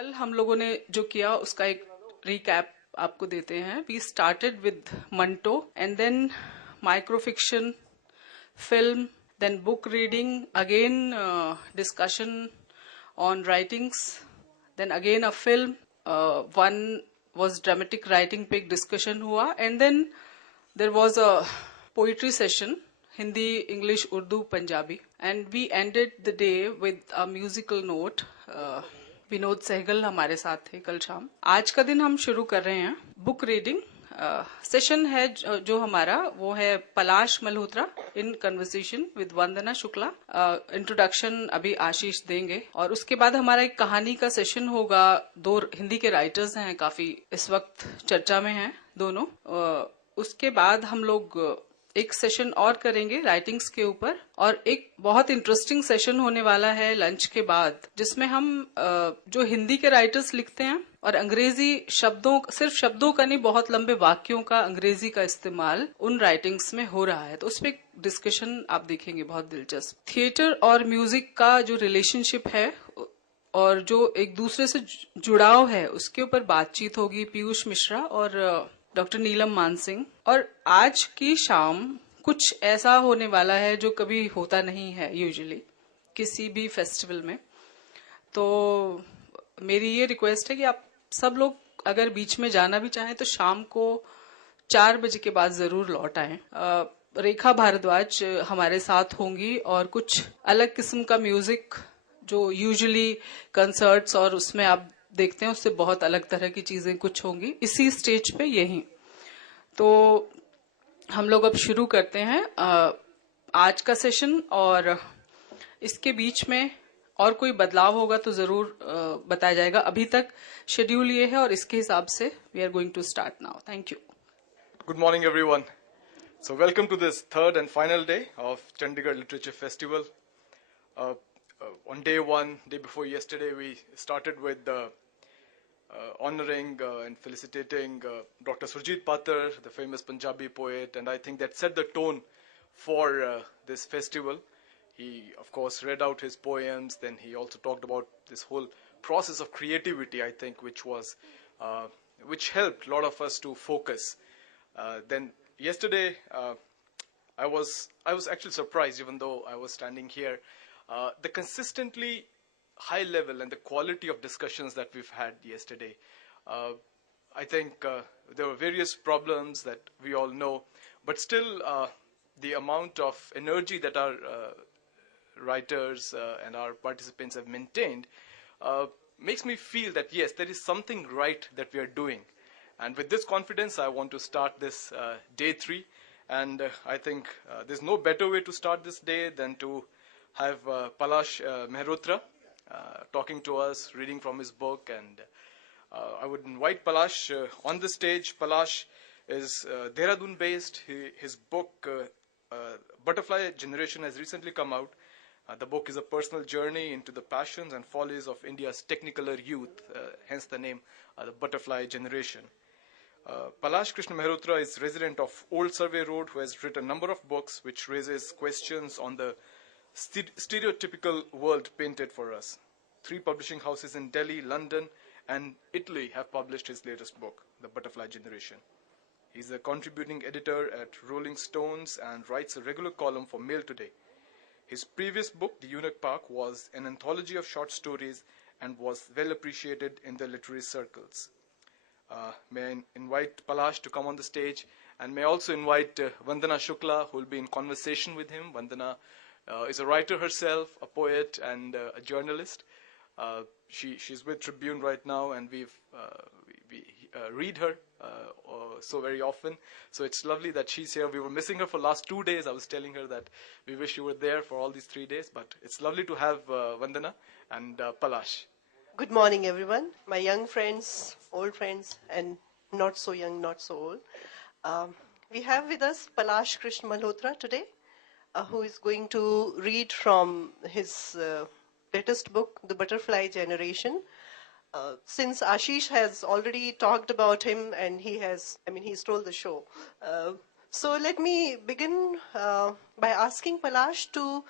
कल हम लोगों ने जो किया उसका एक रिकैप आपको देते हैं. We started with Manto and then microfiction, film, then book reading, again discussion on writings, then again a film, one was dramatic writing पे एक discussion हुआ, and then there was a poetry session, Hindi, English, Urdu, Punjabi, and we ended the day with a musical note. Vinod Sehgal हमारे साथ थे कल शाम. आज का दिन हम शुरू कर रहे हैं बुक रीडिंग सेशन है जो हमारा वो है Palash Malhotra in conversation with Vandana Shukla. Introduction अभी आशीष देंगे और उसके बाद हमारा एक कहानी का सेशन होगा. दो हिंदी के राइटर्स हैं, काफी इस वक्त चर्चा में हैं दोनों. उसके बाद हम लोग एक सेशन और करेंगे राइटिंग्स के ऊपर, और एक बहुत इंटरेस्टिंग सेशन होने वाला है लंच के बाद, जिसमें हम जो हिंदी के राइटर्स लिखते हैं और अंग्रेजी शब्दों, सिर्फ शब्दों का नहीं, बहुत लंबे वाक्यों का अंग्रेजी का इस्तेमाल उन राइटिंग्स में हो रहा है. तो उस पर डिस्कशन आप देखेंगे, बहुत दिलचस्प. थिएटर और म्यूजिक का जो रिलेशनशिप है और जो एक दूसरे से जुड़ाव है उसके ऊपर बातचीत होगी पीयूष मिश्रा और डॉक्टर नीलम मानसिंह. और आज की शाम कुछ ऐसा होने वाला है जो कभी होता नहीं है यूजुअली किसी भी फेस्टिवल में. तो मेरी ये रिक्वेस्ट है कि आप सब लोग अगर बीच में जाना भी चाहें तो शाम को 4 बजे के बाद जरूर लौट आएं. रेखा भारद्वाज हमारे साथ होंगी और कुछ अलग किस्म का म्यूजिक जो यूजुअली कंसर्ट्स और उसमें आप देखते हैं उससे बहुत अलग तरह की चीजें कुछ होंगी इसी स्टेज पे यही. तो हम लोग अब शुरू करते हैं आज का सेशन, और इसके बीच में और कोई बदलाव होगा तो जरूर बताया जाएगा. अभी तक शेड्यूल ये है और इसके हिसाब से we are going to start now. Thank you. Good morning, everyone. So welcome to this third and final day of Chandigarh Literature Festival. On day one, day before yesterday, we started with honoring and felicitating Dr. Surjit Patar, the famous Punjabi poet, and I think that set the tone for this festival. He, of course, read out his poems, then he also talked about this whole process of creativity, I think, which helped a lot of us to focus. Then yesterday, I was actually surprised, even though I was standing here, the consistently high level and the quality of discussions that we've had yesterday. I think there were various problems that we all know, but still the amount of energy that our writers and our participants have maintained makes me feel that yes, there is something right that we are doing. And with this confidence, I want to start this day 3. And I think there's no better way to start this day than to have Palash Mehrotra talking to us, reading from his book. And I would invite Palash on the stage. Palash is Dehradun based. His book, Butterfly Generation, has recently come out. The book is a personal journey into the passions and follies of India's technicolor youth, hence the name, the Butterfly Generation. Palash Krishna Mehrotra is resident of Old Survey Road, who has written a number of books which raises questions on the stereotypical world painted for us. 3 publishing houses in Delhi, London, and Italy have published his latest book, The Butterfly Generation. He's a contributing editor at Rolling Stones and writes a regular column for Mail Today. His previous book, The Eunuch Park, was an anthology of short stories and was well appreciated in the literary circles. May I invite Palash to come on the stage, and may I also invite Vandana Shukla, who will be in conversation with him. Vandana is a writer herself, a poet, and a journalist. She's with Tribune right now, and we read her so very often. So it's lovely that she's here. We were missing her for the last 2 days. I was telling her that we wish you were there for all these 3 days, but it's lovely to have Vandana and Palash. Good morning, everyone. My young friends, old friends, and not so young, not so old. We have with us Palash Krishna Malhotra today, who is going to read from his latest book, The Butterfly Generation. Since Ashish has already talked about him and he stole the show. So let me begin by asking Palash to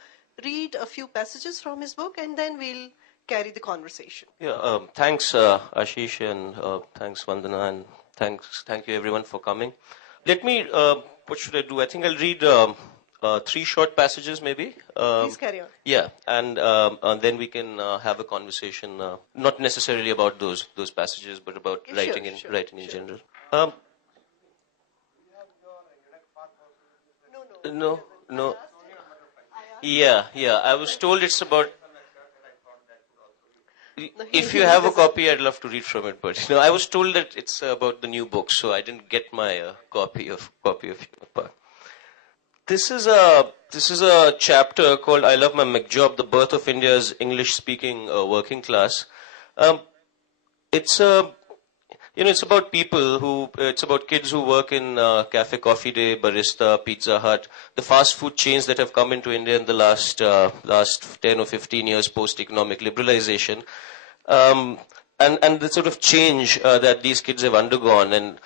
read a few passages from his book, and then we'll carry the conversation. Yeah, thanks, Ashish, and thanks, Vandana, and thank you everyone for coming. Let me, what should I do? I think I'll read three short passages, maybe. Please carry on. Yeah, and then we can have a conversation, not necessarily about those passages, but about Okay, writing in general. No, no. Yeah. I was told it's about. If you have a copy, I'd love to read from it. But I was told that it's about the new book, so I didn't get my copy of your part. This is a chapter called "I Love My McJob: The Birth of India's English-Speaking Working Class." It's it's about it's about kids who work in Cafe Coffee Day, Barista, Pizza Hut, the fast food chains that have come into India in the last 10 or 15 years post-economic liberalization. And the sort of change that these kids have undergone. And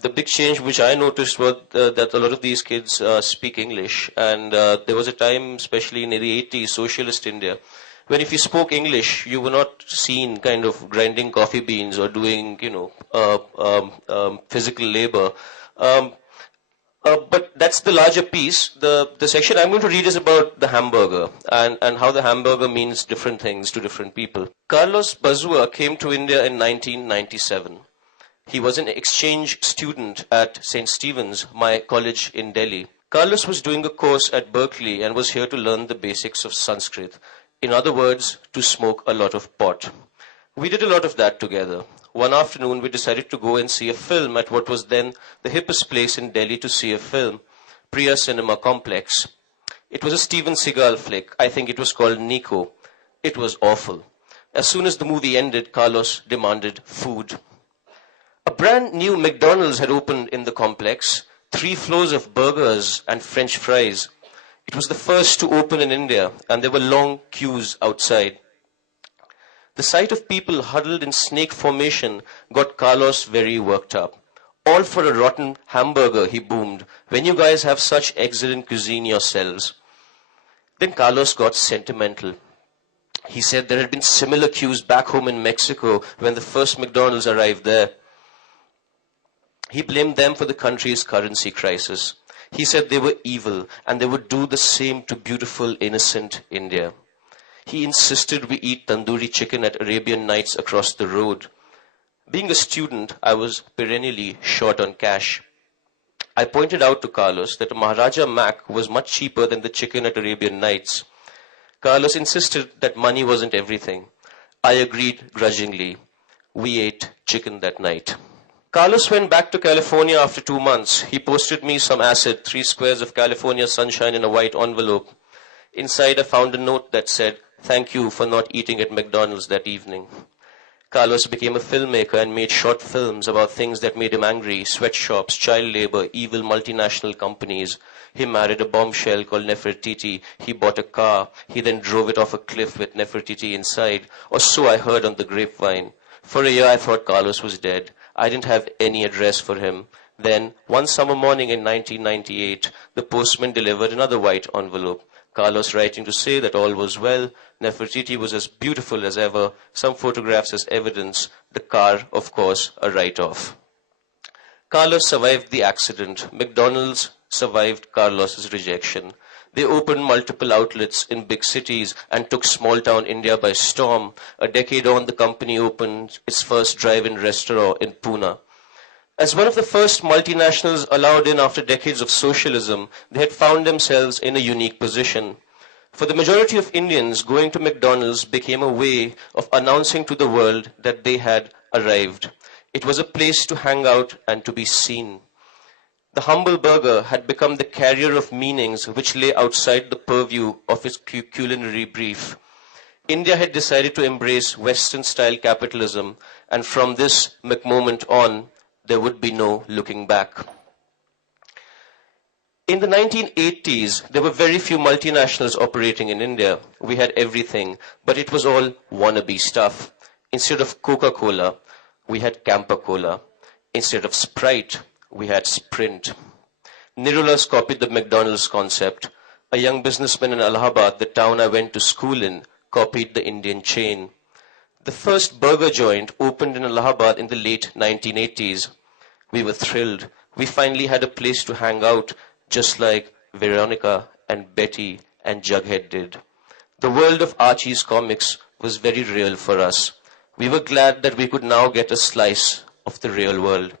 the big change which I noticed was that a lot of these kids speak English. And there was a time, especially in the 80s, socialist India, when if you spoke English, you were not seen kind of grinding coffee beans or doing, physical labor. But that's the larger piece. The section I'm going to read is about the hamburger and how the hamburger means different things to different people. Carlos Bazua came to India in 1997. He was an exchange student at St. Stephen's, my college in Delhi. Carlos was doing a course at Berkeley and was here to learn the basics of Sanskrit. In other words, to smoke a lot of pot. We did a lot of that together. One afternoon, we decided to go and see a film at what was then the hippest place in Delhi to see a film, Priya Cinema Complex. It was a Steven Seagal flick. I think it was called Nico. It was awful. As soon as the movie ended, Carlos demanded food. A brand new McDonald's had opened in the complex, 3 floors of burgers and French fries. It was the first to open in India, and there were long queues outside. The sight of people huddled in snake formation got Carlos very worked up. All for a rotten hamburger, he boomed, when you guys have such excellent cuisine yourselves. Then Carlos got sentimental. He said there had been similar queues back home in Mexico when the first McDonald's arrived there. He blamed them for the country's currency crisis. He said they were evil and they would do the same to beautiful, innocent India. He insisted we eat tandoori chicken at Arabian Nights across the road. Being a student, I was perennially short on cash. I pointed out to Carlos that a Maharaja Mac was much cheaper than the chicken at Arabian Nights. Carlos insisted that money wasn't everything. I agreed grudgingly. We ate chicken that night. Carlos went back to California after 2 months. He posted me some acid, 3 squares of California sunshine in a white envelope. Inside, I found a note that said, "Thank you for not eating at McDonald's that evening." Carlos became a filmmaker and made short films about things that made him angry: sweatshops, child labor, evil multinational companies. He married a bombshell called Nefertiti. He bought a car. He then drove it off a cliff with Nefertiti inside. Or so I heard on the grapevine. For a year, I thought Carlos was dead. I didn't have any address for him. Then, one summer morning in 1998, the postman delivered another white envelope. Carlos writing to say that all was well. Nefertiti was as beautiful as ever. Some photographs as evidence. The car, of course, a write-off. Carlos survived the accident. McDonald's survived Carlos's rejection. They opened multiple outlets in big cities and took small-town India by storm. A decade on, the company opened its first drive-in restaurant in Pune. As one of the first multinationals allowed in after decades of socialism, they had found themselves in a unique position. For the majority of Indians, going to McDonald's became a way of announcing to the world that they had arrived. It was a place to hang out and to be seen. The humble burger had become the carrier of meanings which lay outside the purview of its culinary brief. India had decided to embrace Western-style capitalism, and from this moment on, there would be no looking back. In the 1980s, there were very few multinationals operating in India. We had everything, but it was all wannabe stuff. Instead of Coca-Cola, we had Campa Cola. Instead of Sprite, we had Sprint. Nirulas copied the McDonald's concept. A young businessman in Allahabad, the town I went to school in, copied the Indian chain. The first burger joint opened in Allahabad in the late 1980s. We were thrilled. We finally had a place to hang out, just like Veronica and Betty and Jughead did. The world of Archie's comics was very real for us. We were glad that we could now get a slice of the real world.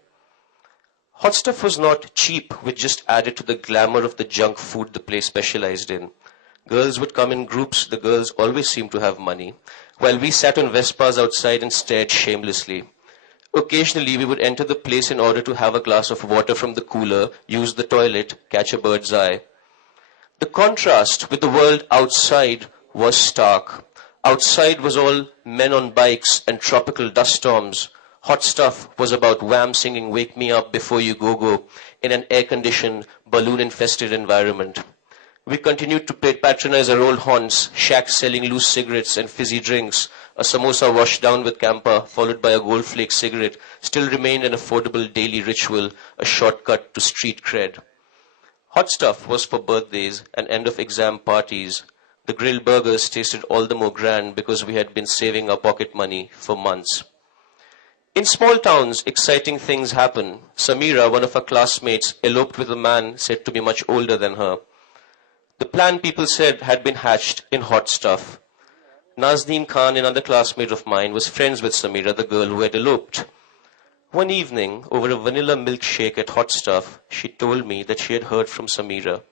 Hot Stuff was not cheap, which just added to the glamour of the junk food the place specialized in. Girls would come in groups, the girls always seemed to have money, while we sat on Vespas outside and stared shamelessly. Occasionally we would enter the place in order to have a glass of water from the cooler, use the toilet, catch a bird's eye. The contrast with the world outside was stark. Outside was all men on bikes and tropical dust storms. Hot Stuff was about Wham singing Wake Me Up Before You Go in an air-conditioned, balloon-infested environment. We continued to patronize our old haunts, shacks selling loose cigarettes and fizzy drinks. A samosa washed down with campa, followed by a gold flake cigarette, still remained an affordable daily ritual, a shortcut to street cred. Hot Stuff was for birthdays and end-of-exam parties. The grilled burgers tasted all the more grand because we had been saving our pocket money for months. In small towns, exciting things happen. Samira, one of her classmates, eloped with a man said to be much older than her. The plan, people said, had been hatched in Hot Stuff. Nazdeen Khan, another classmate of mine, was friends with Samira, the girl who had eloped. One evening, over a vanilla milkshake at Hot Stuff, she told me that she had heard from Samira.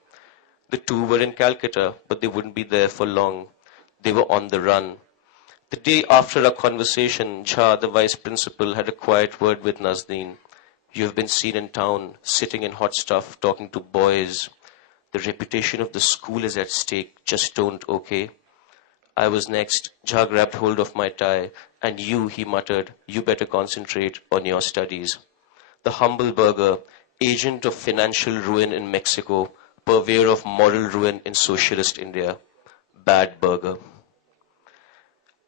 The two were in Calcutta, but they wouldn't be there for long. They were on the run. The day after our conversation, Jha, the vice principal, had a quiet word with Nazdeen. You have been seen in town, sitting in Hot Stuff, talking to boys. The reputation of the school is at stake. Just don't, okay? I was next. Jha grabbed hold of my tie. And you, he muttered, you better concentrate on your studies. The humble burger, agent of financial ruin in Mexico, purveyor of moral ruin in socialist India. Bad burger.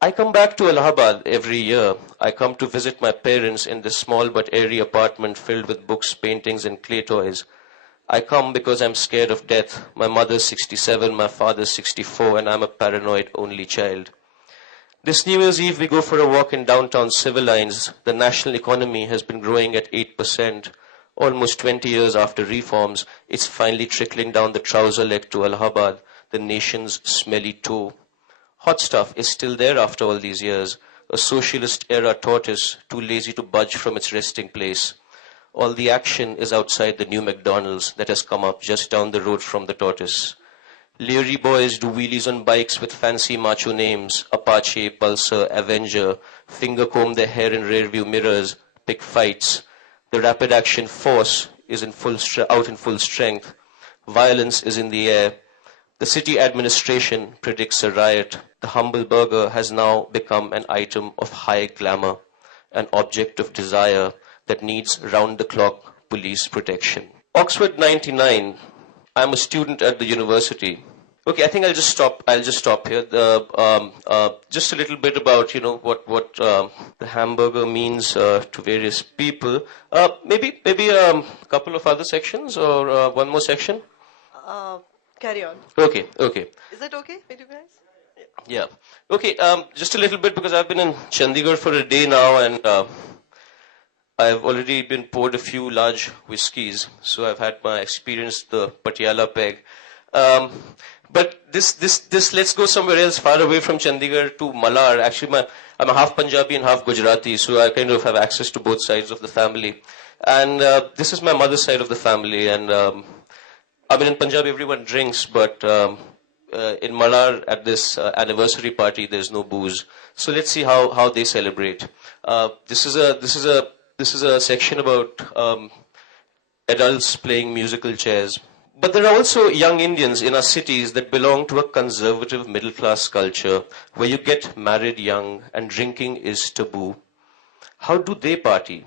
I come back to Allahabad every year. I come to visit my parents in this small but airy apartment filled with books, paintings, and clay toys. I come because I'm scared of death. My mother's 67, my father's 64, and I'm a paranoid only child. This New Year's Eve, we go for a walk in downtown Civil Lines. The national economy has been growing at 8%. Almost 20 years after reforms, it's finally trickling down the trouser leg to Allahabad, the nation's smelly toe. Hot Stuff is still there after all these years, a socialist-era tortoise too lazy to budge from its resting place. All the action is outside the new McDonald's that has come up just down the road from the tortoise. Leery boys do wheelies on bikes with fancy macho names, Apache, Pulsar, Avenger, finger comb their hair in rearview mirrors, pick fights. The rapid action force is out in full strength. Violence is in the air. The city administration predicts a riot. The humble burger has now become an item of high glamour, an object of desire that needs round-the-clock police protection. Oxford 99. I'm a student at the university. Okay, I think I'll just stop here. Just a little bit about what the hamburger means to various people. Maybe a couple of other sections or one more section. Carry on. Okay. Is that okay with you guys? Yeah. Okay. Just a little bit because I've been in Chandigarh for a day now and I've already been poured a few large whiskies, so I've had my experience the Patiala peg. But this let's go somewhere else, far away from Chandigarh to Malar. Actually, I'm a half Punjabi and half Gujarati, so I kind of have access to both sides of the family. And this is my mother's side of the family. And I mean, in Punjab, everyone drinks, but in Malar, at this anniversary party, there's no booze. So let's see how they celebrate. This is a section about adults playing musical chairs. But there are also young Indians in our cities that belong to a conservative middle-class culture where you get married young and drinking is taboo. How do they party?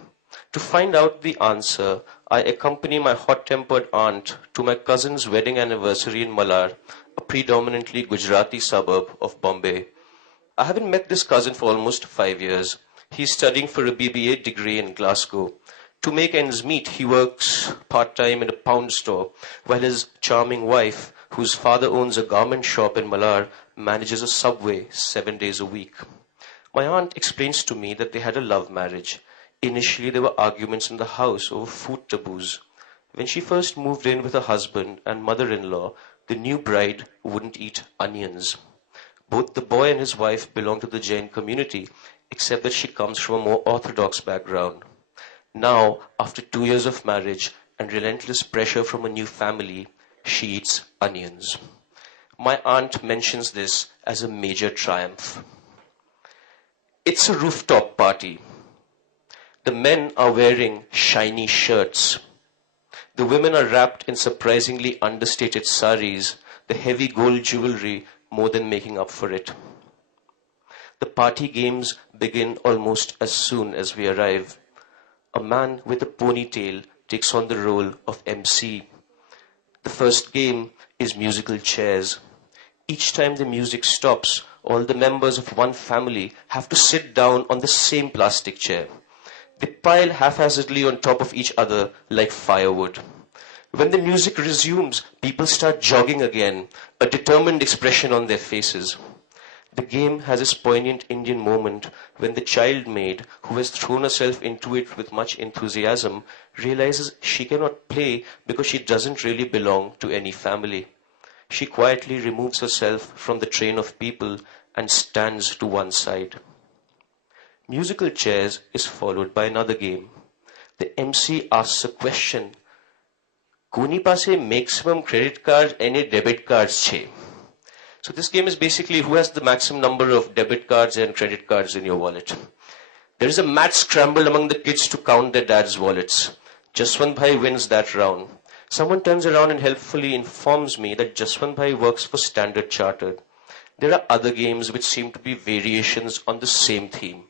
To find out the answer, I accompany my hot-tempered aunt to my cousin's wedding anniversary in Malar, a predominantly Gujarati suburb of Bombay. I haven't met this cousin for almost 5 years. He's studying for a BBA degree in Glasgow. To make ends meet, he works part-time in a pound store, while his charming wife, whose father owns a garment shop in Malar, manages a subway 7 days a week. My aunt explains to me that they had a love marriage. Initially, there were arguments in the house over food taboos. When she first moved in with her husband and mother-in-law, the new bride wouldn't eat onions. Both the boy and his wife belong to the Jain community, except that she comes from a more orthodox background. Now, after 2 years of marriage and relentless pressure from a new family, she eats onions. My aunt mentions this as a major triumph. It's a rooftop party. The men are wearing shiny shirts. The women are wrapped in surprisingly understated saris, the heavy gold jewelry more than making up for it. The party games begin almost as soon as we arrive. A man with a ponytail takes on the role of MC. The first game is musical chairs. Each time the music stops, all the members of one family have to sit down on the same plastic chair. They pile haphazardly on top of each other like firewood. When the music resumes, people start jogging again, a determined expression on their faces. The game has its poignant Indian moment when the child maid, who has thrown herself into it with much enthusiasm, realizes she cannot play because she doesn't really belong to any family. She quietly removes herself from the train of people and stands to one side. Musical chairs is followed by another game. The MC asks a question. Koni paase maximum credit cards any debit cards che? So this game is basically who has the maximum number of debit cards and credit cards in your wallet. There is a mad scramble among the kids to count their dad's wallets. Jaswant Bhai wins that round. Someone turns around and helpfully informs me that Jaswant Bhai works for Standard Chartered. There are other games which seem to be variations on the same theme.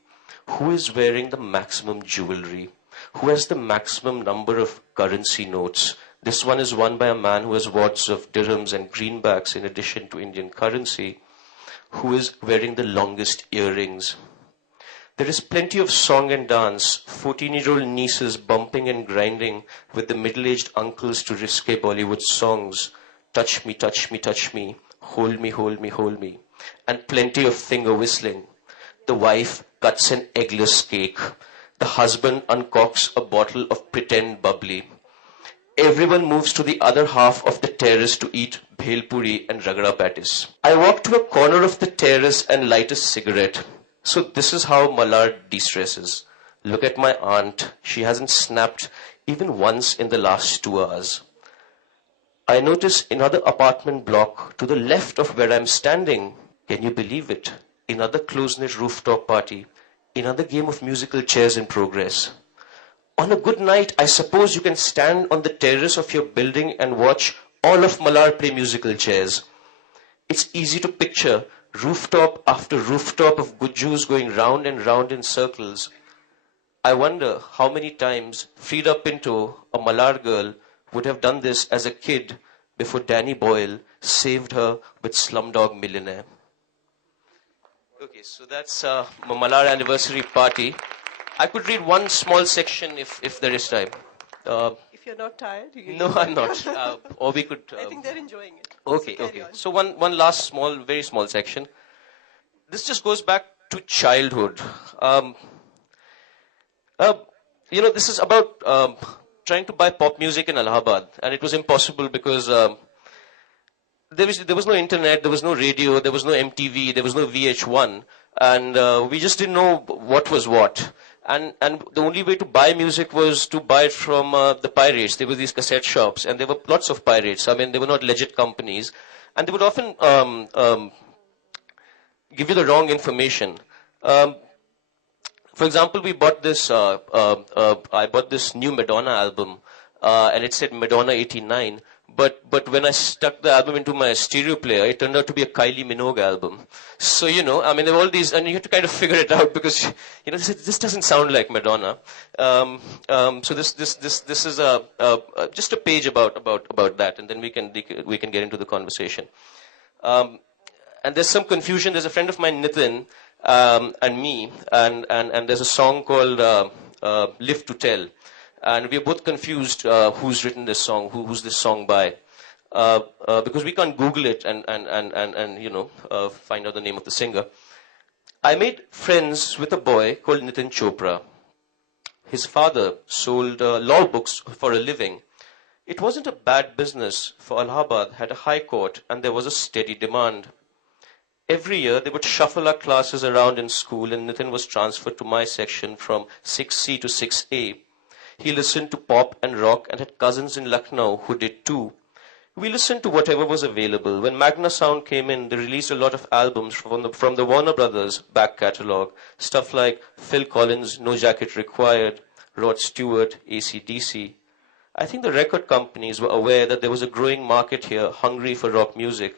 Who is wearing the maximum jewelry? Who has the maximum number of currency notes? This one is won by a man who has wads of dirhams and greenbacks in addition to Indian currency. Who is wearing the longest earrings? There is plenty of song and dance, 14-year-old nieces bumping and grinding with the middle-aged uncles to risque Bollywood songs. Touch me, touch me, touch me. Hold me, hold me, hold me. And plenty of finger whistling. The wife cuts an eggless cake. The husband uncocks a bottle of pretend bubbly. Everyone moves to the other half of the terrace to eat bhel puri and ragda patties. I walk to a corner of the terrace and light a cigarette. So this is how Malad de-stresses. Look at my aunt. She hasn't snapped even once in the last 2 hours. I notice another apartment block to the left of where I'm standing. Can you believe it? Another close-knit rooftop party. Another game of musical chairs in progress. On a good night, I suppose you can stand on the terrace of your building and watch all of Malad play musical chairs. It's easy to picture rooftop after rooftop of Gujjus going round and round in circles. I wonder how many times Frida Pinto, a Malad girl, would have done this as a kid before Danny Boyle saved her with Slumdog Millionaire. Okay, so that's my Malad anniversary party. I could read one small section if there is time. If you're not tired, you can. No, I'm not. Or we could. I think they're enjoying it. Okay, So okay. carry on. So one last small, very small section. This just goes back to childhood. This is about trying to buy pop music in Allahabad, and it was impossible because there was no internet, there was no radio, there was no MTV, there was no VH1, and we just didn't know what was what. And the only way to buy music was to buy it from the pirates. There were these cassette shops, and there were lots of pirates. I mean, they were not legit companies, and they would often give you the wrong information. For example, we bought this. I bought this new Madonna album, and it said Madonna '89. But when I stuck the album into my stereo player, it turned out to be a Kylie Minogue album. So, I mean, there were all these, and you have to kind of figure it out because, this doesn't sound like Madonna. So this is just a page about that, and then we can get into the conversation. And there's some confusion. There's a friend of mine, Nitin, and me, and there's a song called Live to Tell. And we're both confused who's written this song, who's this song by. because we can't Google it and find out the name of the singer. I made friends with a boy called Nitin Chopra. His father sold law books for a living. It wasn't a bad business, for Allahabad had a high court and there was a steady demand. Every year they would shuffle our classes around in school and Nitin was transferred to my section from 6C to 6A. He listened to pop and rock and had cousins in Lucknow who did too. We listened to whatever was available. When Magna Sound came in, they released a lot of albums from the Warner Brothers back catalogue. Stuff like Phil Collins, No Jacket Required, Rod Stewart, AC/DC. I think the record companies were aware that there was a growing market here hungry for rock music.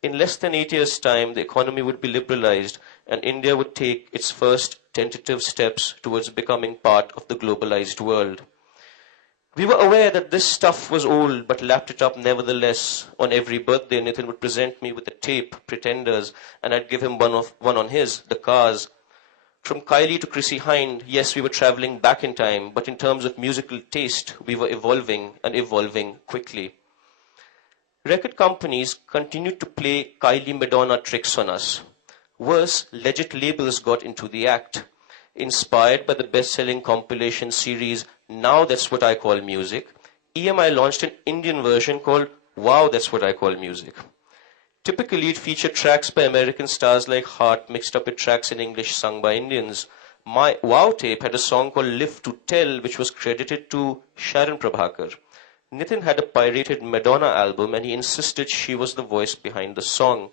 In less than 8 years' time, the economy would be liberalized and India would take its first tentative steps towards becoming part of the globalized world. We were aware that this stuff was old, but lapped it up nevertheless. On every birthday, Nitin would present me with a tape, Pretenders, and I'd give him one on his, The Cars. From Kylie to Chrissy Hind, yes, we were traveling back in time, but in terms of musical taste, we were evolving and evolving quickly. Record companies continued to play Kylie Madonna tricks on us. Worse, legit labels got into the act. Inspired by the best-selling compilation series Now That's What I Call Music, EMI launched an Indian version called Wow That's What I Call Music. Typically, it featured tracks by American stars like Heart mixed up with tracks in English sung by Indians. My Wow tape had a song called Live to Tell, which was credited to Sharon Prabhakar. Nitin had a pirated Madonna album and he insisted she was the voice behind the song.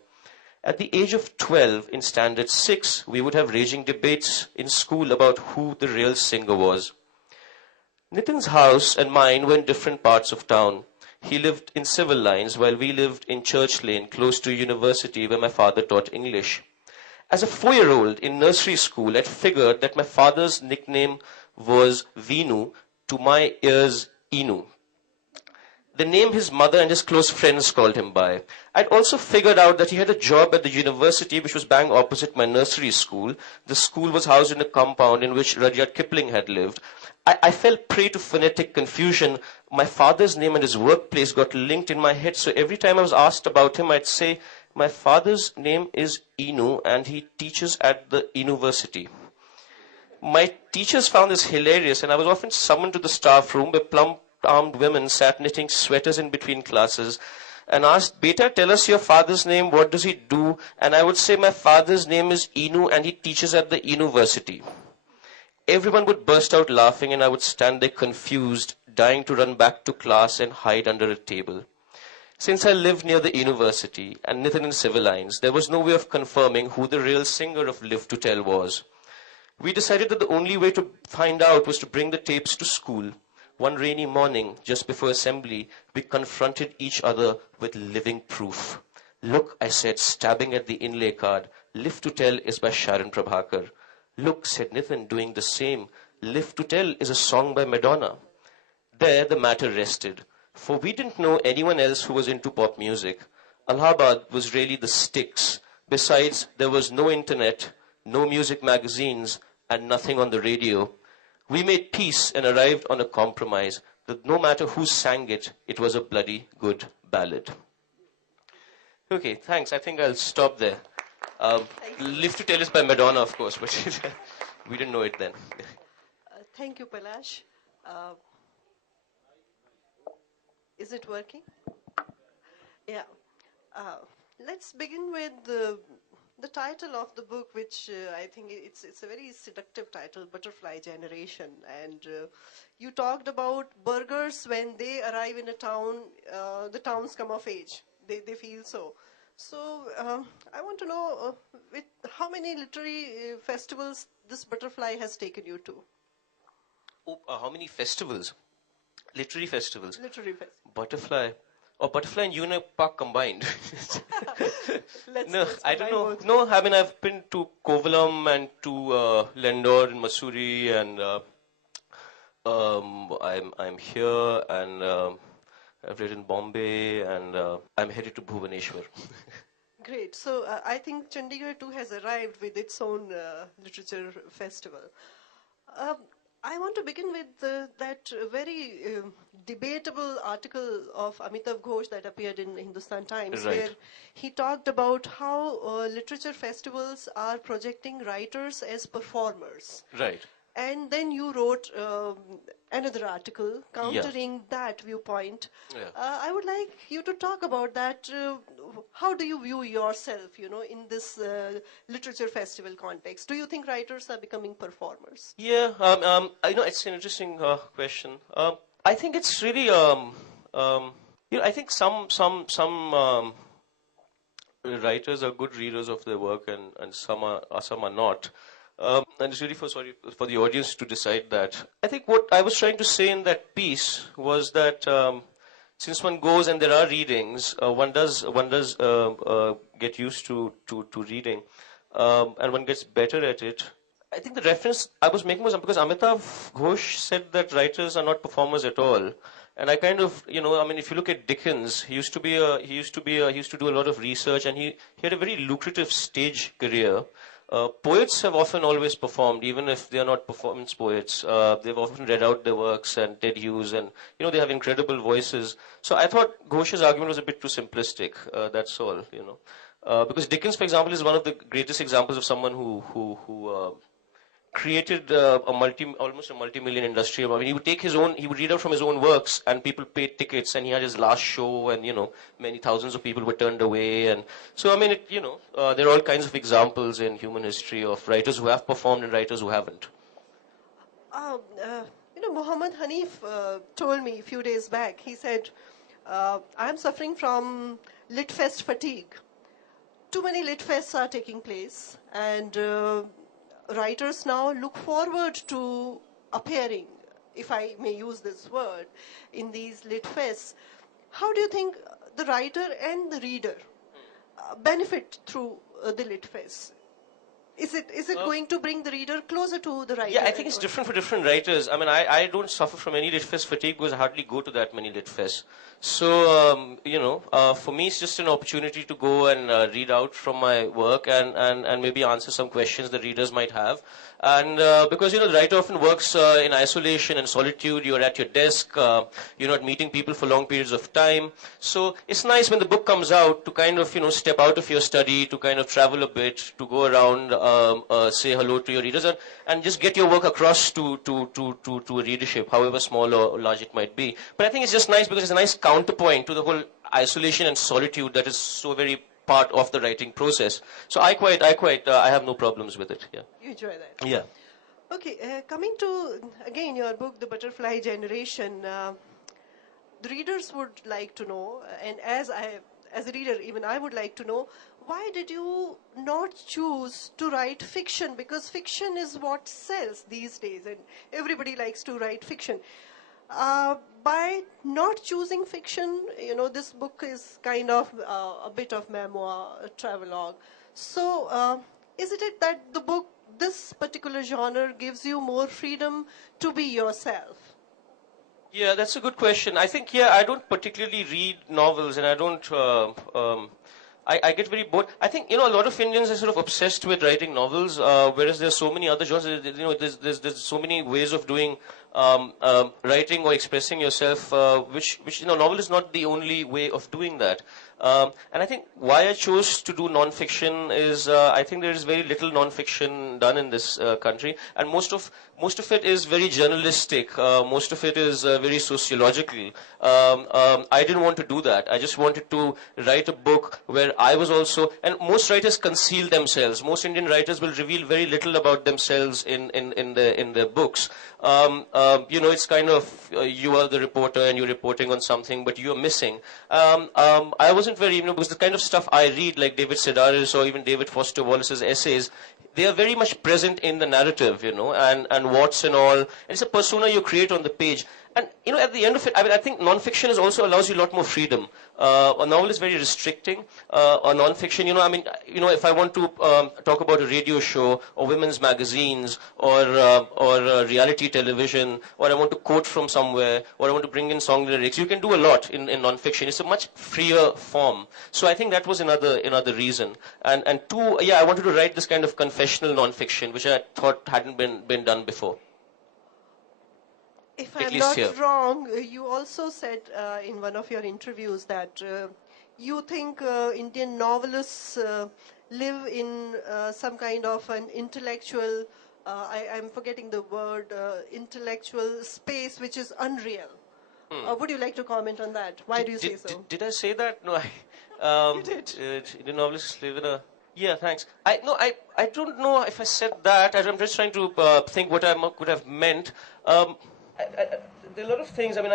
At the age of 12, in Standard 6, we would have raging debates in school about who the real singer was. Nitin's house and mine were in different parts of town. He lived in Civil Lines while we lived in Church Lane, close to a university where my father taught English. As a 4-year-old in nursery school, I'd figured that my father's nickname was Vinu, to my ears Inu. The name his mother and his close friends called him by. I'd also figured out that he had a job at the university which was bang opposite my nursery school. The school was housed in a compound in which Rudyard Kipling had lived. I fell prey to phonetic confusion. My father's name and his workplace got linked in my head, so every time I was asked about him, I'd say, my father's name is Inu and he teaches at the university. My teachers found this hilarious and I was often summoned to the staff room where plump-armed women sat knitting sweaters in between classes and asked, Beta, tell us your father's name, what does he do? And I would say, my father's name is Inu and he teaches at the university. Everyone would burst out laughing and I would stand there confused, dying to run back to class and hide under a table. Since I lived near the university and Nitin in Civil Lines, there was no way of confirming who the real singer of Live to Tell was. We decided that the only way to find out was to bring the tapes to school. One rainy morning, just before assembly, we confronted each other with living proof. Look, I said, stabbing at the inlay card, Live to Tell is by Sharon Prabhakar. Look, said Nitin, doing the same. Live to Tell is a song by Madonna. There the matter rested, for we didn't know anyone else who was into pop music. Allahabad was really the sticks. Besides, there was no internet, no music magazines, and nothing on the radio. We made peace and arrived on a compromise that no matter who sang it, it was a bloody good ballad. Okay, thanks. I think I'll stop there. Live to Tell is by Madonna, of course, but we didn't know it then. Thank you, Palash. Is it working? Yeah. Let's begin with the title of the book, which I think it's a very seductive title, Butterfly Generation. And you talked about burgers when they arrive in a town, the towns come of age. They feel so. So I want to know with how many literary festivals this butterfly has taken you to? Oh, how many festivals? Literary festivals? Literary festivals. Butterfly. Oh, Butterfly and Una Park combined. Let's I don't know. both. No, I mean, I've been to Kovalam and to Lendore in Mussoorie, and I'm here, and I've read in Bombay, and I'm headed to Bhubaneswar. Great. So I think Chandigarh too has arrived with its own literature festival. I want to begin with that very debatable article of Amitav Ghosh that appeared in Hindustan Times, Right. where he talked about how literature festivals are projecting writers as performers. Right. And then you wrote another article Yeah. countering that viewpoint. Yeah. I would like you to talk about that. How do you view yourself, in this literature festival context? Do you think writers are becoming performers? Yeah, I know it's an interesting question. I think it's really, I think some writers are good readers of their work, and some are not. And it's really sorry for the audience to decide that. I think what I was trying to say in that piece was that since one goes and there are readings, one does get used to reading, and one gets better at it. I think the reference I was making was because Amitav Ghosh said that writers are not performers at all. And I kind of, if you look at Dickens, he used to do a lot of research, and he had a very lucrative stage career. Poets have often always performed, even if they are not performance poets. They've often read out their works, and Ted Hughes, and they have incredible voices. So I thought Ghosh's argument was a bit too simplistic. That's all, because Dickens, for example, is one of the greatest examples of someone who created almost a multi-million industry. I mean, he would read out from his own works, and people paid tickets, and he had his last show, and many thousands of people were turned away, and so I mean, there are all kinds of examples in human history of writers who have performed and writers who haven't. Muhammad Hanif told me a few days back. He said, "I'm suffering from Litfest fatigue. Too many Litfests are taking place, and writers now look forward to appearing, if I may use this word, in these Litfests." How do you think the writer and the reader benefit through the Litfests? Is it going to bring the reader closer to the writer? Yeah, I think it's different for different writers. I mean, I don't suffer from any Litfest fatigue because I hardly go to that many Litfests. So, for me, it's just an opportunity to go and read out from my work and maybe answer some questions the readers might have. And because, the writer often works in isolation and solitude. You're at your desk. You're not meeting people for long periods of time. So it's nice when the book comes out to kind of, step out of your study, to kind of travel a bit, to go around, say hello to your readers, and just get your work across to a readership, however small or large it might be. But I think it's just nice because it's a nice counterpoint to the whole isolation and solitude that is so very part of the writing process. So I have no problems with it. Yeah. You enjoy that? Yeah. Okay, coming to, again, your book, The Butterfly Generation, the readers would like to know, and as a reader, even I would like to know, why did you not choose to write fiction? Because fiction is what sells these days, and everybody likes to write fiction. By not choosing fiction, this book is kind of a bit of memoir, a travelogue. So, is it that the book, this particular genre, gives you more freedom to be yourself? Yeah, that's a good question. I think, I don't particularly read novels, and I don't. I get very bored. I think, a lot of Indians are sort of obsessed with writing novels, whereas there's so many other genres. There's so many ways of doing writing or expressing yourself, which novel is not the only way of doing that. And I think why I chose to do non-fiction is I think there is very little non-fiction done in this country, and most of it is very journalistic. Most of it is very sociological. I didn't want to do that. I just wanted to write a book where I was also, and most writers conceal themselves. Most Indian writers will reveal very little about themselves in their books. It's kind of you are the reporter and you're reporting on something, but you're missing. I wasn't very, because the kind of stuff I read, like David Sedaris or even David Foster Wallace's essays, they are very much present in the narrative, and what's and all. And it's a persona you create on the page. And, at the end of it, I think non-fiction also allows you a lot more freedom. A novel is very restricting. A non-fiction, if I want to talk about a radio show or women's magazines or reality television, or I want to quote from somewhere, or I want to bring in song lyrics, you can do a lot in non-fiction. It's a much freer form. So I think that was another reason. And two, I wanted to write this kind of confessional non-fiction, which I thought hadn't been done before. If at I'm least not here. wrong, you also said in one of your interviews that you think Indian novelists live in some kind of an intellectual, I'm forgetting the word, intellectual space which is unreal. Would you like to comment on that? Why do you say so? Did I say that? No, You did. Indian novelists live in a. Yeah, thanks. I don't know if I said that. I'm just trying to think what I could have meant. There are a lot of things. I mean,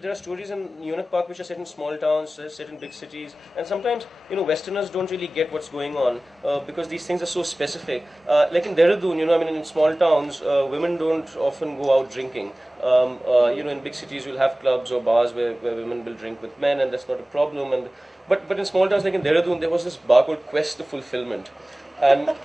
there are stories in Union Park which are set in small towns, set in big cities, and sometimes, Westerners don't really get what's going on because these things are so specific. Like in Dehradun, I mean, in small towns, women don't often go out drinking. In big cities, you'll have clubs or bars where women will drink with men, and that's not a problem. But in small towns like in Dehradun, there was this bar called Quest to Fulfillment, and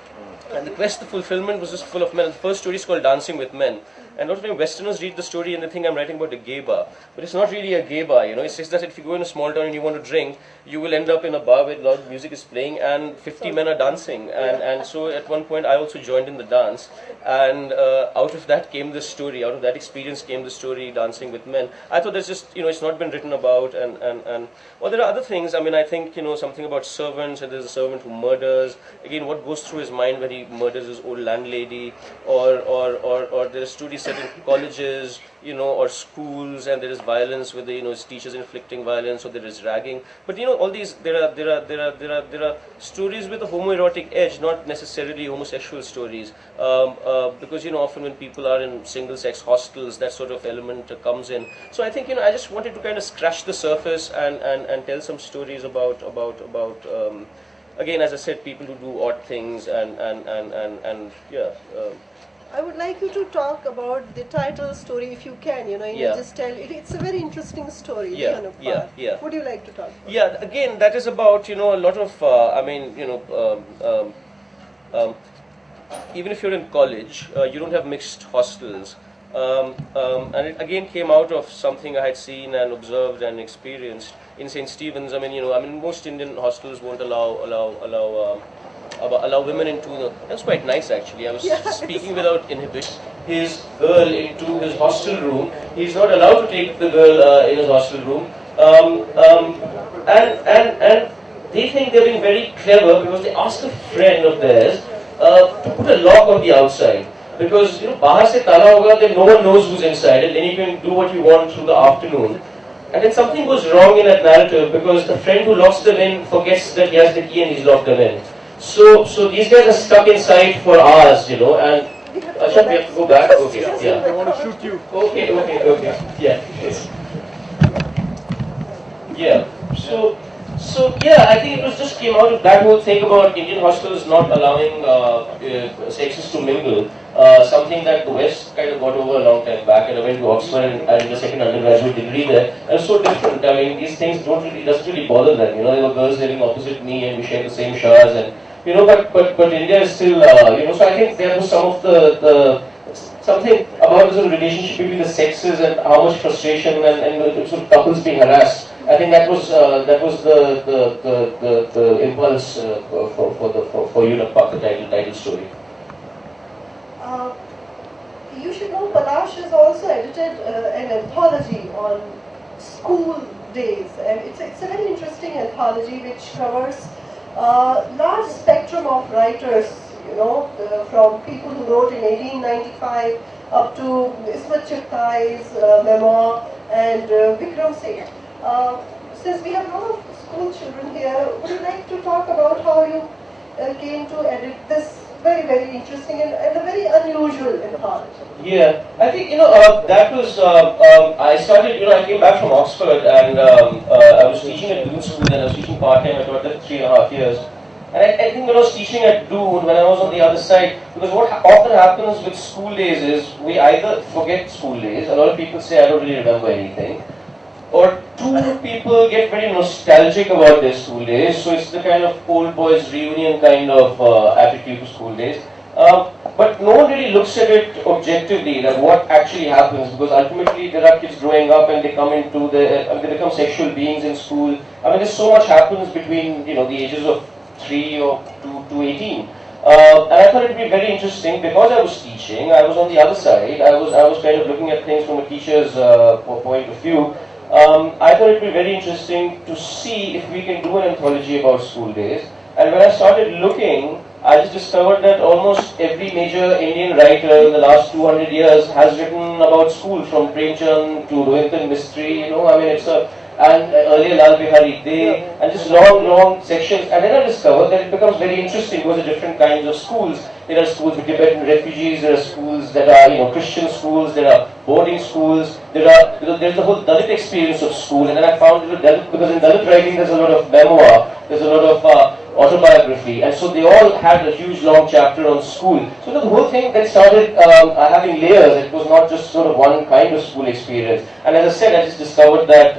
and the quest to fulfillment was just full of men. The first story is called Dancing with Men. And a lot of times Westerners read the story and they think I'm writing about a gay bar. But it's not really a gay bar, It's just that if you go in a small town and you want to drink, you will end up in a bar where loud music is playing and 50 men are dancing. And so at one point I also joined in the dance. And out of that came this story. Out of that experience came the story Dancing with Men. I thought that's just, it's not been written about. And well, there are other things. I mean, I think, something about servants, and there's a servant who murders. Again, what goes through his mind when he murders his old landlady, or there are stories set in colleges, or schools, and there is violence with the, teachers inflicting violence, or there is ragging. But all these, there are stories with a homoerotic edge, not necessarily homosexual stories, because often when people are in single-sex hostels, that sort of element comes in. So I think I just wanted to kind of scratch the surface and tell some stories about again, as I said, people who do odd things and yeah. I would like you to talk about the title story if you can, just tell it. It's a very interesting story. Yeah, Leon of yeah, Park. yeah. Would you like to talk about Yeah, again, that is about, a lot of, even if you're in college, you don't have mixed hostels. And it again came out of something I had seen and observed and experienced in St. Stephen's. I mean, most Indian hostels won't allow women into the. That's quite nice, actually. I was speaking without inhibition. His girl into his hostel room. He's not allowed to take the girl in his hostel room. And they think they're being very clever because they asked a friend of theirs to put a lock on the outside. Because bahar se tala hoga, then no one knows who's inside, and then you can do what you want through the afternoon. And then something goes wrong in that narrative because the friend who locks them in forgets that he has the key and he's locked them in. So these guys are stuck inside for hours, and Ashok, we have to go back. Okay, yeah. I want to shoot you. Okay, yeah. Yeah. So yeah, I think it was just came out of that whole thing about Indian hostels not allowing sexes to mingle. Something that the West kind of got over a long time back, and I went to Oxford and did a second undergraduate degree there. And it's so different. I mean, these things doesn't really bother them. There were girls living opposite me, and we shared the same showers, and but India is still, So I think there was some of the something about this relationship between the sexes and how much frustration and sort of couples being harassed. I think that was the impulse for you to part the title story. You should know Palash has also edited an anthology on school days, and it's a very interesting anthology which covers a large spectrum of writers, from people who wrote in 1895 up to Ismat Chughtai's memoir and Vikram Singh. Since we have a lot of school children here, would you like to talk about how you came to edit this very, very interesting and a very unusual anthology? Yeah, I think, that was, I started, I came back from Oxford and I was teaching at Doon School, and I was teaching part-time. I taught there 3.5 years. And I think when I was teaching at Doon, when I was on the other side, because what often happens with school days is we either forget school days, a lot of people say I don't really remember anything, or two, people get very nostalgic about their school days, so it's the kind of old boys reunion kind of attitude to school days. But no one really looks at it objectively, like what actually happens, because ultimately there are kids growing up and they come into they become sexual beings in school. I mean, there's so much happens between the ages of 3 or to 18. And I thought it would be very interesting because I was teaching. I was on the other side. I was kind of looking looking at things from a teacher's point of view, I thought it would be very interesting to see if we can do an anthology about school days. And when I started looking, I just discovered that almost every major Indian writer in the last 200 years has written about school, from Premchand to Rohinton Mistry, I mean, and earlier Lal Bihari Dey, and just long sections. And then I discovered that it becomes very interesting because of different kinds of schools. There are schools with Tibetan refugees, there are schools that are, Christian schools, there are boarding schools, there's the whole Dalit experience of school. And then I found because in Dalit writing there's a lot of memoir, there's a lot of autobiography, and so they all had a huge long chapter on school. So the whole thing then started having layers. It was not just sort of one kind of school experience. And as I said, I just discovered that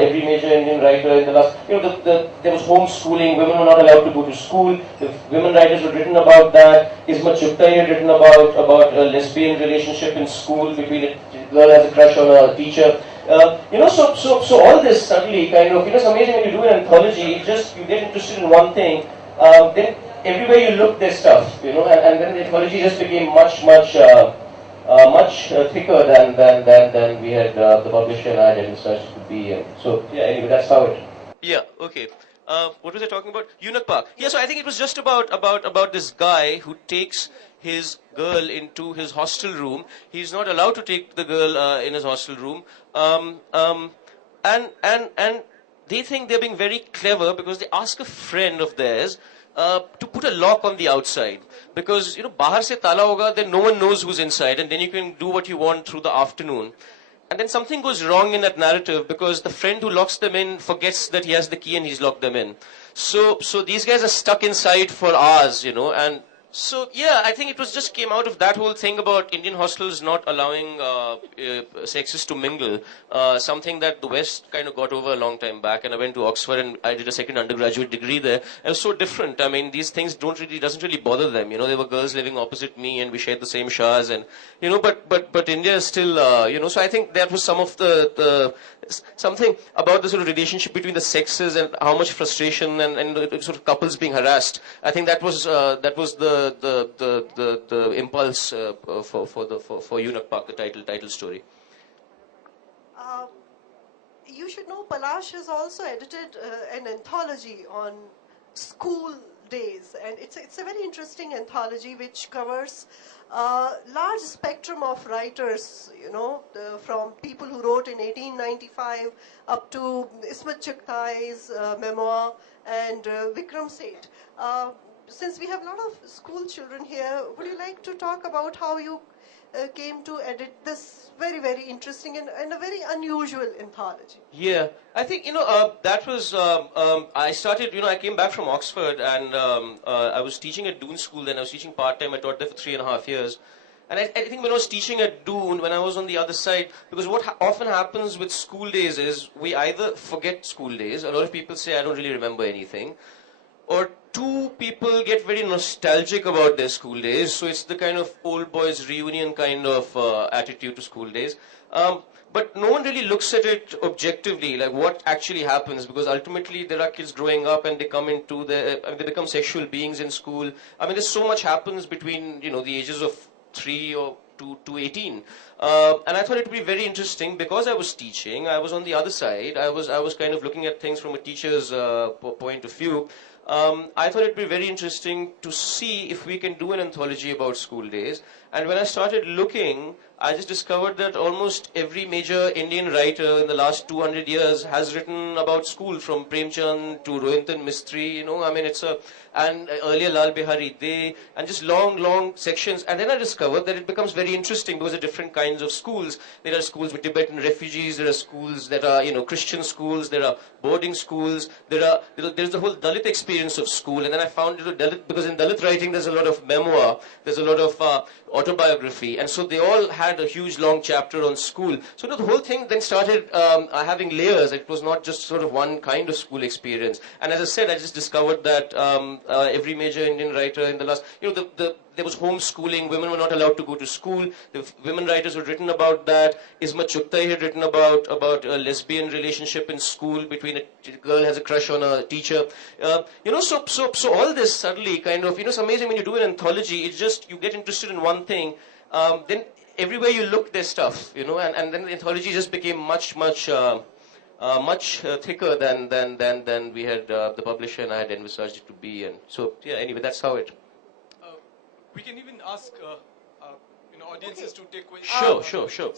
every major Indian writer in the last, there was homeschooling. Women were not allowed to go to school. The women writers had written about that. Isma Chugtai had written about a lesbian relationship in school between a girl has a crush on a teacher. So all this suddenly kind of, it's amazing when you do an anthology, you get interested in one thing, then everywhere you look there's stuff, and then the anthology just became much thicker than we had, the publisher and I had envisaged it to be. Anyway, that's how it. Yeah, okay. What was I talking about? Eunuch Park. Yeah, so I think it was just about this guy who takes his girl into his hostel room. He's not allowed to take the girl in his hostel room. And they think they're being very clever because they ask a friend of theirs to put a lock on the outside. Because, bahar se tala hoga, then no one knows who's inside, and then you can do what you want through the afternoon. And then something goes wrong in that narrative because the friend who locks them in forgets that he has the key and he's locked them in. So these guys are stuck inside for hours, and so yeah, I think it was just came out of that whole thing about Indian hostels not allowing sexes to mingle, something that the West kind of got over a long time back. And I went to Oxford and I did a second undergraduate degree there. It was so different. I mean, these things doesn't really bother them. There were girls living opposite me and we shared the same showers, and but India is still So I think that was some of the something about the sort of relationship between the sexes and how much frustration and sort of couples being harassed. I think that was the impulse for Eunuch Park, the title story. You should know Palash has also edited an anthology on school days, and it's a very interesting anthology which covers a large spectrum of writers, from people who wrote in 1895 up to Ismat Chughtai's memoir and Vikram Seth. Since we have a lot of school children here, would you like to talk about how you came to edit this very, very interesting and a very unusual anthology? Yeah, I think, that was, I started, I came back from Oxford and I was teaching at Doon School, then I was teaching part-time. I taught there for 3.5 years. And I think when I was teaching at Doon, when I was on the other side, because what often happens with school days is we either forget school days, a lot of people say, I don't really remember anything, or two, people get very nostalgic about their school days, so it's the kind of old boys reunion kind of attitude to school days. But no one really looks at it objectively, like what actually happens, because ultimately there are kids growing up and they come into they become sexual beings in school. I mean, there's so much happens between, the ages of 3 or to 18. And I thought it would be very interesting because I was teaching, I was on the other side, I was kind of looking at things from a teacher's point of view. I thought it would be very interesting to see if we can do an anthology about school days. And when I started looking, I just discovered that almost every major Indian writer in the last 200 years has written about school, from Premchand to Rohinton Mistry, I mean, and earlier Lal Bihari Dey, and just long sections. And then I discovered that it becomes very interesting because of different kinds of schools. There are schools with Tibetan refugees, there are schools that are, Christian schools, there are boarding schools, there's the whole Dalit experience of school. And then I found Dalit, because in Dalit writing there's a lot of memoir, there's a lot of autobiography, and so they all had a huge long chapter on school. So the whole thing then started having layers. It was not just sort of one kind of school experience. And as I said, I just discovered that every major Indian writer in the last, there was homeschooling. Women were not allowed to go to school. The women writers had written about that. Isma Chugtai had written about a lesbian relationship in school between a girl has a crush on a teacher. So all this suddenly kind of, it's amazing when you do an anthology. It's just you get interested in one thing, then everywhere you look, there's stuff, and then the anthology just became much thicker than we had the publisher and I had envisaged it to be. And so, yeah, anyway, that's how it. We can even ask audiences to take questions. Sure. So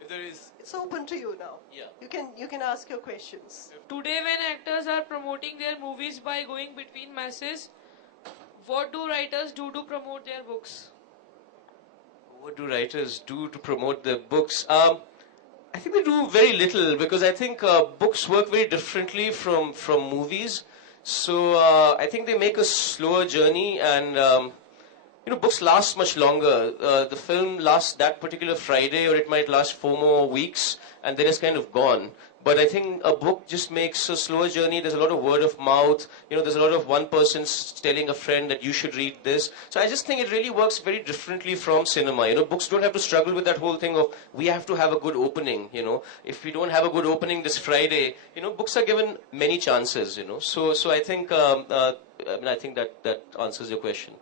if there is, It's open to you now. Yeah. You can ask your questions. Today, when actors are promoting their movies by going between masses, what do writers do to promote their books? What do writers do to promote their books? I think they do very little, because I think books work very differently from movies. So I think they make a slower journey, and books last much longer. The film lasts that particular Friday, or it might last 4 more weeks, and then it's kind of gone. But I think a book just makes a slower journey. There's a lot of word of mouth. There's a lot of one person telling a friend that you should read this. So I just think it really works very differently from cinema. Books don't have to struggle with that whole thing of we have to have a good opening. If we don't have a good opening this Friday, books are given many chances. So I think I think that answers your question.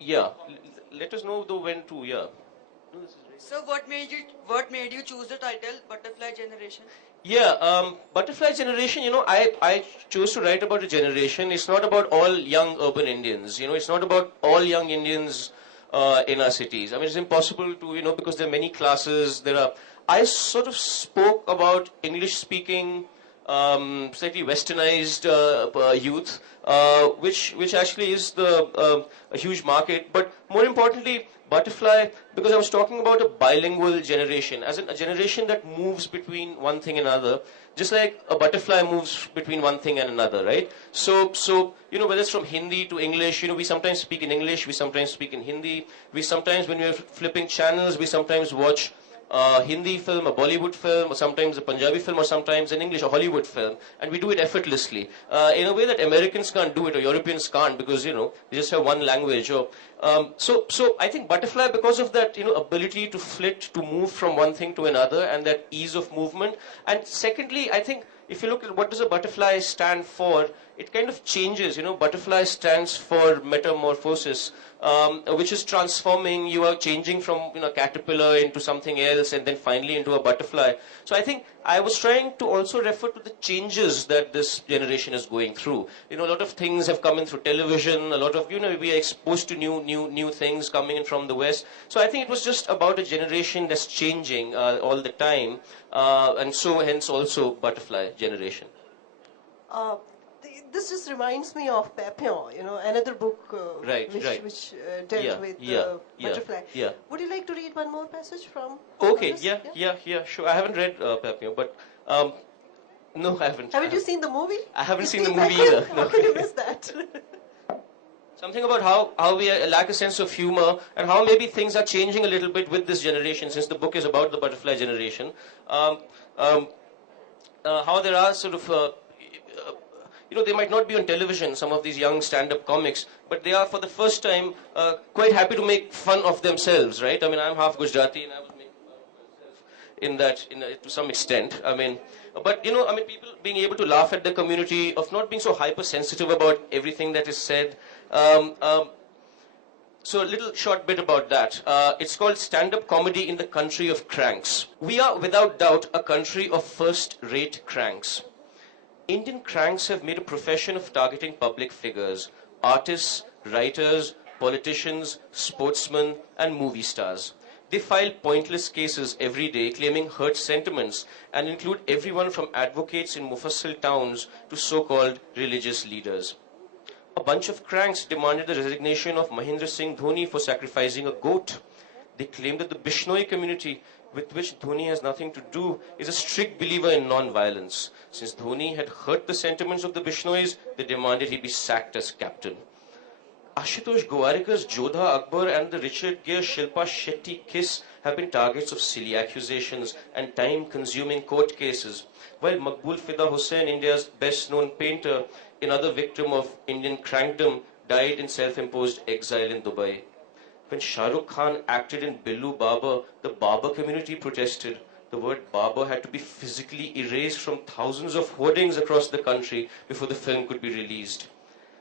Yeah. Let us know though when to. Yeah. No, this is right. So what made you choose the title Butterfly Generation? Yeah, Butterfly Generation, I chose to write about a generation. It's not about all young urban Indians. It's not about all young Indians in our cities. I mean, it's impossible to, because there are many classes. I sort of spoke about English-speaking, slightly westernized youth, which actually is a huge market. But more importantly, Butterfly, because I was talking about a bilingual generation, as in a generation that moves between one thing and another, just like a butterfly moves between one thing and another, right? So whether it's from Hindi to English, we sometimes speak in English, we sometimes speak in Hindi, we sometimes, when we're flipping channels, we sometimes watch Hindi film, a Bollywood film, or sometimes a Punjabi film, or sometimes an English or Hollywood film, and we do it effortlessly in a way that Americans can't do it or Europeans can't, because they just have one language. So I think Butterfly, because of that ability to flit, to move from one thing to another, and that ease of movement. And secondly, I think if you look at what does a butterfly stand for, it kind of changes. Butterfly stands for metamorphosis, which is transforming. You are changing from caterpillar into something else, and then finally into a butterfly. So I think I was trying to also refer to the changes that this generation is going through. A lot of things have come in through television. A lot of we are exposed to new things coming in from the West. So I think it was just about a generation that's changing all the time, and so hence also Butterfly Generation. This just reminds me of Papillon, another book which dealt with butterfly. Yeah. Would you like to read one more passage from? Okay. this? Yeah. Sure. I haven't read Papillon, but no, I haven't. Haven't you seen the movie? I haven't You seen the speak movie like either. him? How could you miss that? Something about how we lack a sense of humor, and how maybe things are changing a little bit with this generation, since the book is about the butterfly generation. How there are sort of they might not be on television, some of these young stand-up comics, but they are for the first time quite happy to make fun of themselves, right? I mean, I'm half Gujarati, and I was making fun of myself in that to some extent. I mean, but people being able to laugh at the community, of not being so hypersensitive about everything that is said. So a little short bit about that. It's called Stand-Up Comedy in the Country of Cranks. We are without doubt a country of first-rate cranks. Indian cranks have made a profession of targeting public figures, artists, writers, politicians, sportsmen, and movie stars. They file pointless cases every day claiming hurt sentiments, and include everyone from advocates in Mufassil towns to so-called religious leaders. A bunch of cranks demanded the resignation of Mahendra Singh Dhoni for sacrificing a goat. They claim that the Bishnoi community, with which Dhoni has nothing to do, is a strict believer in non-violence. Since Dhoni had hurt the sentiments of the Bishnois, they demanded he be sacked as captain. Ashutosh Gowarkar's Jodha Akbar and the Richard Gere Shilpa Shetty kiss have been targets of silly accusations and time-consuming court cases, while Maqbool Fida Hussain, India's best-known painter, another victim of Indian crankdom, died in self-imposed exile in Dubai. When Shah Rukh Khan acted in Billu Baba, the Baba community protested. The word Baba had to be physically erased from thousands of hoardings across the country before the film could be released.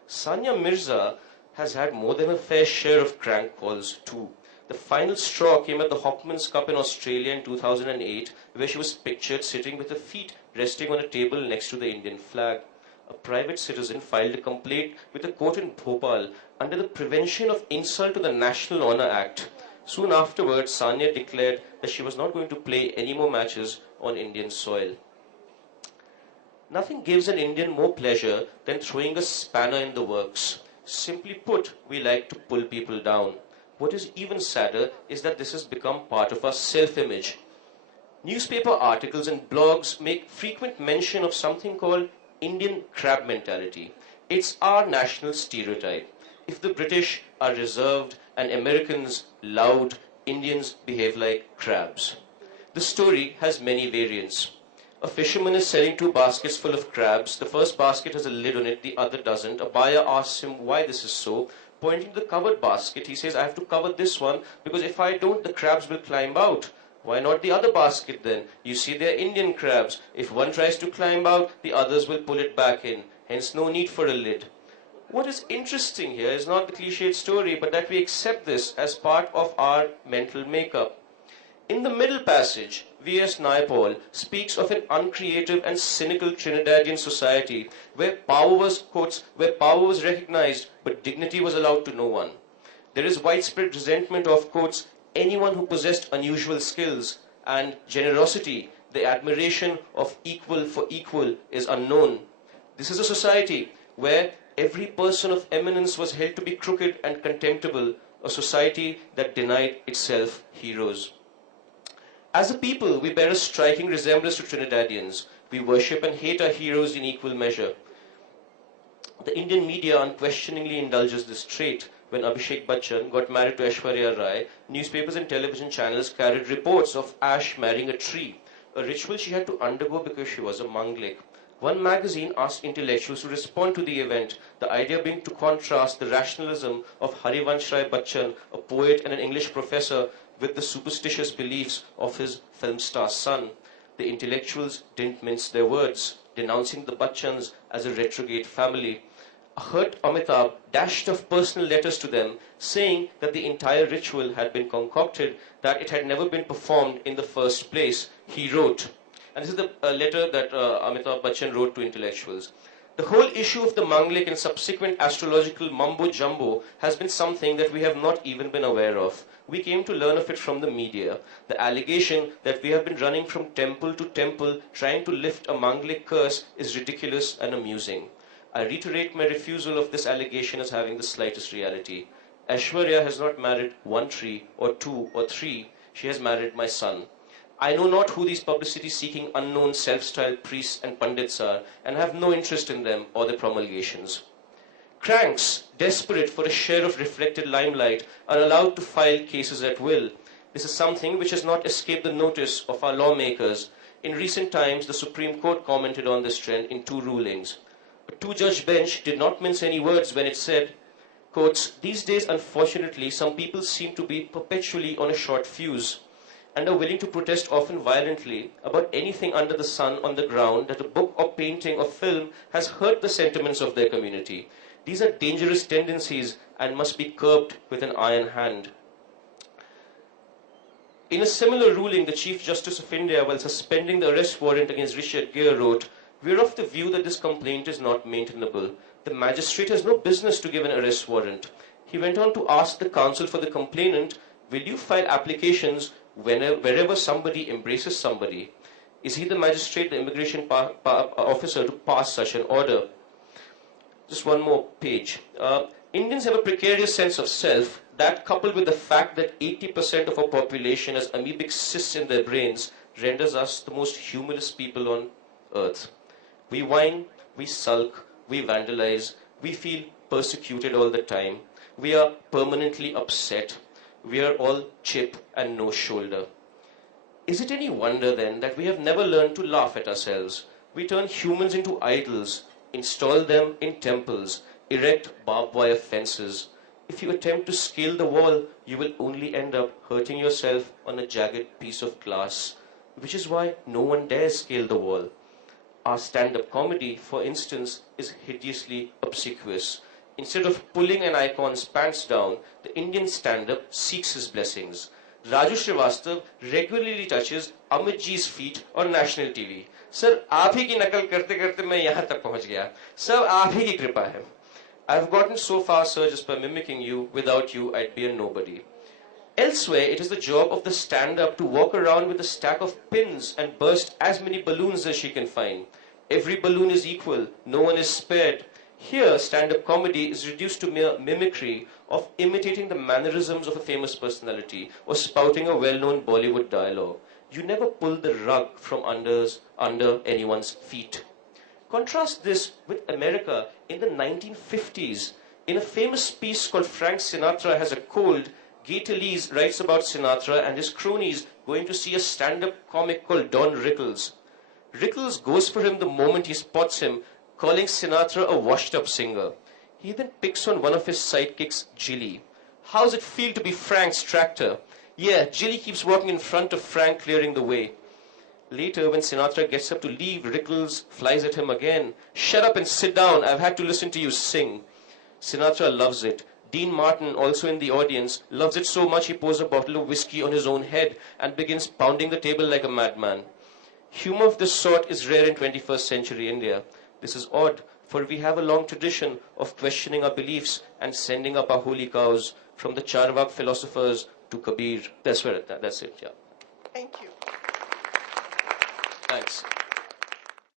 Sania Mirza has had more than a fair share of crank calls too. The final straw came at the Hopkins Cup in Australia in 2008, where she was pictured sitting with her feet resting on a table next to the Indian flag. A private citizen filed a complaint with a court in Bhopal under the Prevention of Insult to the National Honour Act. Soon afterwards, Sania declared that she was not going to play any more matches on Indian soil. Nothing gives an Indian more pleasure than throwing a spanner in the works. Simply put, we like to pull people down. What is even sadder is that this has become part of our self-image. Newspaper articles and blogs make frequent mention of something called Indian crab mentality. It's our national stereotype. If the British are reserved and Americans loud, Indians behave like crabs. The story has many variants. A fisherman is selling 2 baskets full of crabs. The first basket has a lid on it, the other doesn't. A buyer asks him why this is so. Pointing to the covered basket, he says, I have to cover this one because if I don't, the crabs will climb out. Why not the other basket then? You see, they're Indian crabs. If one tries to climb out, the others will pull it back in. Hence, no need for a lid. What is interesting here is not the cliched story, but that we accept this as part of our mental makeup. In the middle passage, V.S. Naipaul speaks of an uncreative and cynical Trinidadian society where power was, quotes, where power was recognized but dignity was allowed to no one. There is widespread resentment of, quotes, anyone who possessed unusual skills, and generosity, the admiration of equal for equal, is unknown. This is a society where every person of eminence was held to be crooked and contemptible, a society that denied itself heroes. As a people, we bear a striking resemblance to Trinidadians. We worship and hate our heroes in equal measure. The Indian media unquestioningly indulges this trait. When Abhishek Bachchan got married to Aishwarya Rai, newspapers and television channels carried reports of Ash marrying a tree, a ritual she had to undergo because she was a Manglik. One magazine asked intellectuals to respond to the event, the idea being to contrast the rationalism of Harivansh Rai Bachchan, a poet and an English professor, with the superstitious beliefs of his film star son. The intellectuals didn't mince their words, denouncing the Bachchans as a retrograde family. A hurt Amitabh dashed off personal letters to them, saying that the entire ritual had been concocted, that it had never been performed in the first place. He wrote, and this is the letter that Amitabh Bachchan wrote to intellectuals. The whole issue of the Manglik and subsequent astrological mumbo-jumbo has been something that we have not even been aware of. We came to learn of it from the media. The allegation that we have been running from temple to temple trying to lift a Manglik curse is ridiculous and amusing. I reiterate my refusal of this allegation as having the slightest reality. Aishwarya has not married 1 tree or 2 or 3. She has married my son. I know not who these publicity-seeking unknown self-styled priests and pandits are, and have no interest in them or their promulgations. Cranks, desperate for a share of reflected limelight, are allowed to file cases at will. This is something which has not escaped the notice of our lawmakers. In recent times, the Supreme Court commented on this trend in 2 rulings. A 2-judge bench did not mince any words when it said, quotes, these days, unfortunately, some people seem to be perpetually on a short fuse and are willing to protest often violently about anything under the sun on the ground that a book or painting or film has hurt the sentiments of their community. These are dangerous tendencies and must be curbed with an iron hand. In a similar ruling, the Chief Justice of India, while suspending the arrest warrant against Richard Gere, wrote, we are of the view that this complaint is not maintainable. The magistrate has no business to give an arrest warrant. He went on to ask the counsel for the complainant, will you file applications wherever somebody embraces somebody? Is he the magistrate, the immigration officer, to pass such an order? Just one more page. Indians have a precarious sense of self that, coupled with the fact that 80% of our population has amoebic cysts in their brains, renders us the most humorless people on earth. We whine, we sulk, we vandalize, we feel persecuted all the time. We are permanently upset. We are all chip and no shoulder. Is it any wonder then that we have never learned to laugh at ourselves? We turn humans into idols, install them in temples, erect barbed wire fences. If you attempt to scale the wall, you will only end up hurting yourself on a jagged piece of glass, which is why no one dares scale the wall. Our stand-up comedy, for instance, is hideously obsequious. Instead of pulling an icon's pants down, the Indian stand-up seeks his blessings. Raju Srivastav regularly touches Amit ji's feet on national TV. Sir, आप ही की नकल करते करते मैं यहाँ तक पहुँच गया. सब आप ही की कृपा है. I've gotten so far, sir, just by mimicking you. Without you, I'd be a nobody. Elsewhere, it is the job of the stand-up to walk around with a stack of pins and burst as many balloons as she can find. Every balloon is equal. No one is spared. Here, stand-up comedy is reduced to mere mimicry of imitating the mannerisms of a famous personality or spouting a well-known Bollywood dialogue. You never pull the rug from under anyone's feet. Contrast this with America in the 1950s. In a famous piece called Frank Sinatra Has a Cold, Gator Lees writes about Sinatra and his cronies going to see a stand-up comic called Don Rickles. Rickles goes for him the moment he spots him, calling Sinatra a washed-up singer. He then picks on one of his sidekicks, Jilly. How's it feel to be Frank's tractor? Yeah, Jilly keeps walking in front of Frank, clearing the way. Later, when Sinatra gets up to leave, Rickles flies at him again. Shut up and sit down. I've had to listen to you sing. Sinatra loves it. Dean Martin, also in the audience, loves it so much he pours a bottle of whiskey on his own head and begins pounding the table like a madman. Humor of this sort is rare in 21st century India. This is odd, for we have a long tradition of questioning our beliefs and sending up our holy cows, from the Charvak philosophers to Kabir. That's it, yeah. Thank you. Thanks.